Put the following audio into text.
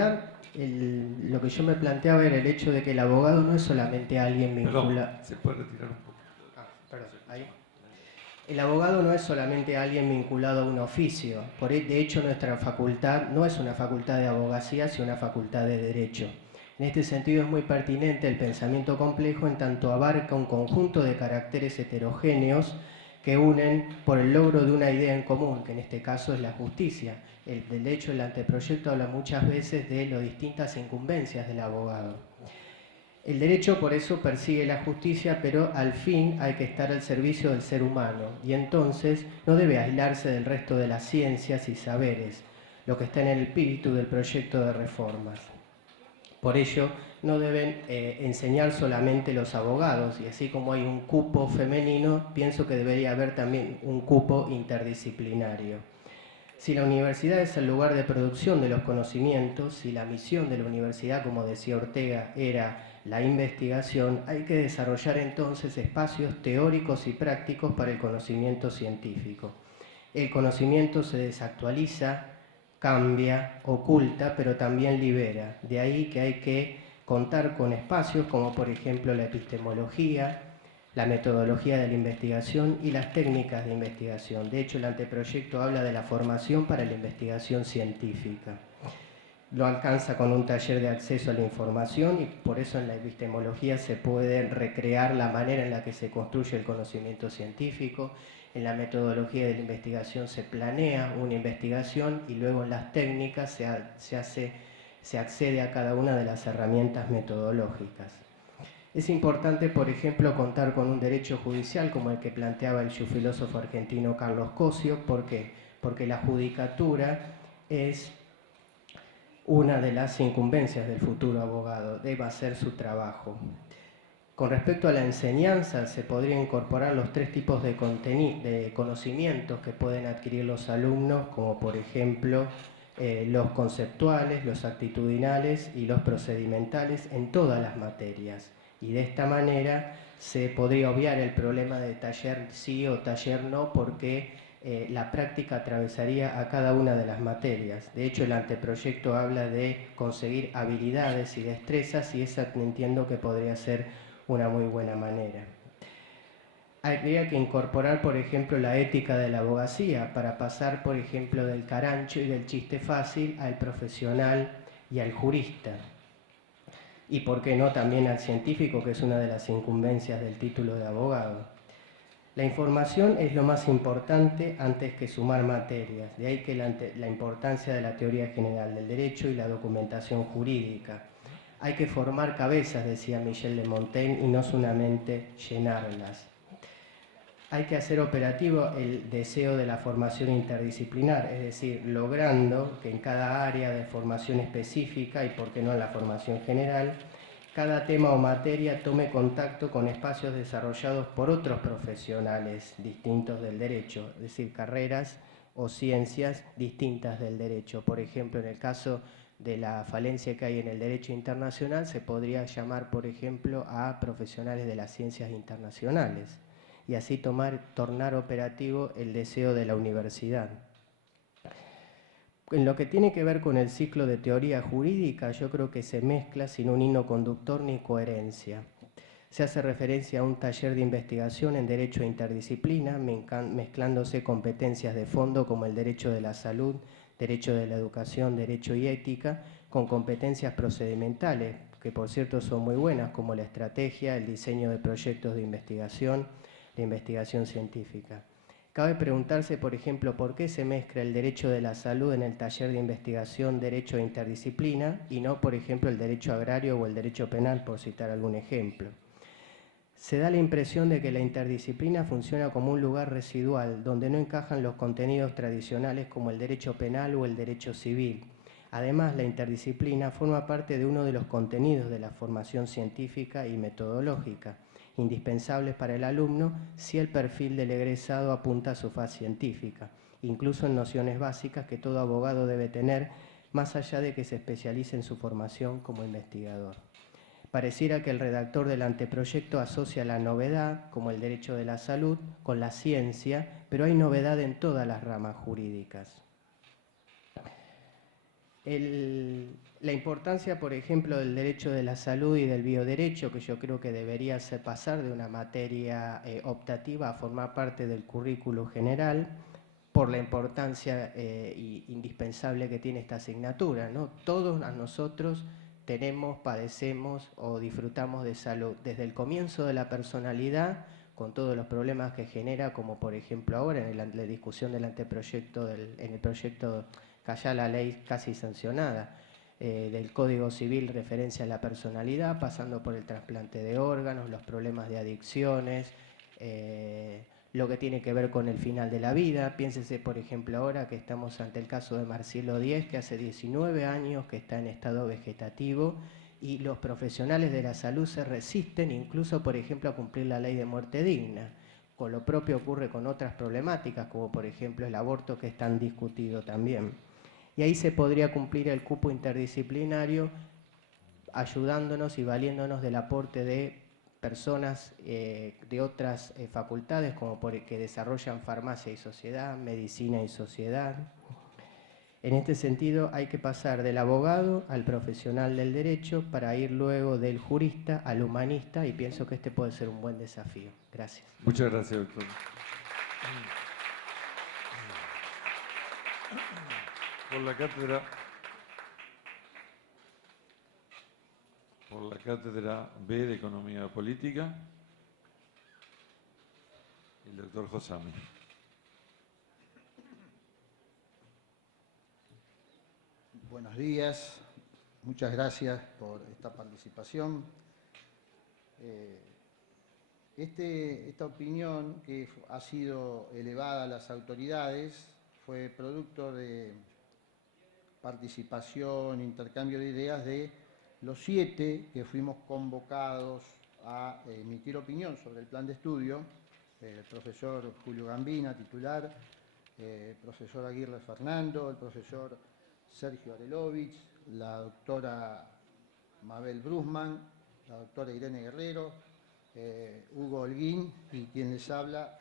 realidad lo que yo me planteaba era el hecho de que el abogado no es solamente alguien vinculado. ¿Se puede retirar un poquito? Perdón, ahí. El abogado no es solamente alguien vinculado a un oficio. De hecho, nuestra facultad no es una facultad de abogacía, sino una facultad de derecho. En este sentido es muy pertinente el pensamiento complejo en tanto abarca un conjunto de caracteres heterogéneos que unen por el logro de una idea en común, que en este caso es la justicia. De hecho, el anteproyecto habla muchas veces de las distintas incumbencias del abogado. El derecho por eso persigue la justicia, pero al fin hay que estar al servicio del ser humano y entonces no debe aislarse del resto de las ciencias y saberes, lo que está en el espíritu del proyecto de reformas. Por ello, no deben enseñar solamente los abogados, y así como hay un cupo femenino, pienso que debería haber también un cupo interdisciplinario. Si la universidad es el lugar de producción de los conocimientos, si la misión de la universidad, como decía Ortega, era la investigación, hay que desarrollar entonces espacios teóricos y prácticos para el conocimiento científico. El conocimiento se desactualiza, cambia, oculta, pero también libera. De ahí que hay que contar con espacios como por ejemplo la epistemología, la metodología de la investigación y las técnicas de investigación. De hecho, el anteproyecto habla de la formación para la investigación científica. Lo alcanza con un taller de acceso a la información y por eso en la epistemología se puede recrear la manera en la que se construye el conocimiento científico. En la metodología de la investigación se planea una investigación y luego en las técnicas se accede a cada una de las herramientas metodológicas. Es importante, por ejemplo, contar con un derecho judicial como el que planteaba el filósofo argentino Carlos Cosio. ¿Por qué? Porque la judicatura es una de las incumbencias del futuro abogado, debe hacer su trabajo. Con respecto a la enseñanza, se podría incorporar los tres tipos de conocimientos que pueden adquirir los alumnos, como por ejemplo los conceptuales, los actitudinales y los procedimentales en todas las materias. Y de esta manera se podría obviar el problema de taller sí o taller no, porque la práctica atravesaría a cada una de las materias. De hecho, el anteproyecto habla de conseguir habilidades y destrezas y esa entiendo que podría ser una muy buena manera. Habría que incorporar, por ejemplo, la ética de la abogacía para pasar, por ejemplo, del carancho y del chiste fácil al profesional y al jurista. Y, ¿por qué no, también al científico, que es una de las incumbencias del título de abogado? La información es lo más importante antes que sumar materias, de ahí que la importancia de la teoría general del derecho y la documentación jurídica. Hay que formar cabezas, decía Michel de Montaigne, y no solamente llenarlas. Hay que hacer operativo el deseo de la formación interdisciplinar, es decir, logrando que en cada área de formación específica y por qué no en la formación general, cada tema o materia tome contacto con espacios desarrollados por otros profesionales distintos del derecho, es decir, carreras o ciencias distintas del derecho. Por ejemplo, en el caso de la falencia que hay en el derecho internacional, se podría llamar, por ejemplo, a profesionales de las ciencias internacionales y así tornar operativo el deseo de la universidad. En lo que tiene que ver con el ciclo de teoría jurídica, yo creo que se mezcla sin un hilo conductor ni coherencia. Se hace referencia a un taller de investigación en derecho a interdisciplina, mezclándose competencias de fondo como el derecho de la salud, derecho de la educación, derecho y ética, con competencias procedimentales, que por cierto son muy buenas, como la estrategia, el diseño de proyectos de investigación, la investigación científica. Cabe preguntarse, por ejemplo, por qué se mezcla el derecho de la salud en el taller de investigación derecho a interdisciplina y no, por ejemplo, el derecho agrario o el derecho penal, por citar algún ejemplo. Se da la impresión de que la interdisciplina funciona como un lugar residual, donde no encajan los contenidos tradicionales como el derecho penal o el derecho civil. Además, la interdisciplina forma parte de uno de los contenidos de la formación científica y metodológica, indispensables para el alumno si el perfil del egresado apunta a su faz científica, incluso en nociones básicas que todo abogado debe tener, más allá de que se especialice en su formación como investigador. Pareciera que el redactor del anteproyecto asocia la novedad, como el derecho de la salud, con la ciencia, pero hay novedad en todas las ramas jurídicas. La importancia, por ejemplo, del derecho de la salud y del bioderecho, que yo creo que debería ser pasar de una materia optativa a formar parte del currículo general, por la importancia indispensable que tiene esta asignatura, ¿no? Todos nosotros tenemos, padecemos o disfrutamos de salud desde el comienzo de la personalidad, con todos los problemas que genera, como por ejemplo ahora en la discusión del anteproyecto, en el proyecto que ya la ley casi sancionada, del Código Civil referencia a la personalidad, pasando por el trasplante de órganos, los problemas de adicciones, lo que tiene que ver con el final de la vida. Piénsese, por ejemplo, ahora que estamos ante el caso de Marcelo Díez, que hace 19 años que está en estado vegetativo y los profesionales de la salud se resisten incluso, por ejemplo, a cumplir la ley de muerte digna. Con lo propio ocurre con otras problemáticas, como por ejemplo el aborto, que es tan discutido también. Y ahí se podría cumplir el cupo interdisciplinario, ayudándonos y valiéndonos del aporte de personas de otras facultades, como que desarrollan farmacia y sociedad, medicina y sociedad. En este sentido, hay que pasar del abogado al profesional del derecho para ir luego del jurista al humanista, y pienso que este puede ser un buen desafío. Gracias. Muchas gracias, doctor. Por la cátedra B de Economía Política, el doctor Josami. Buenos días, muchas gracias por esta participación. Esta opinión que ha sido elevada a las autoridades fue producto de participación, intercambio de ideas de los 7 que fuimos convocados a emitir opinión sobre el plan de estudio: el profesor Julio Gambina, titular, el profesor Aguirre Fernando, el profesor Sergio Arelovich, la doctora Mabel Brusman, la doctora Irene Guerrero, Hugo Holguín y quien les habla,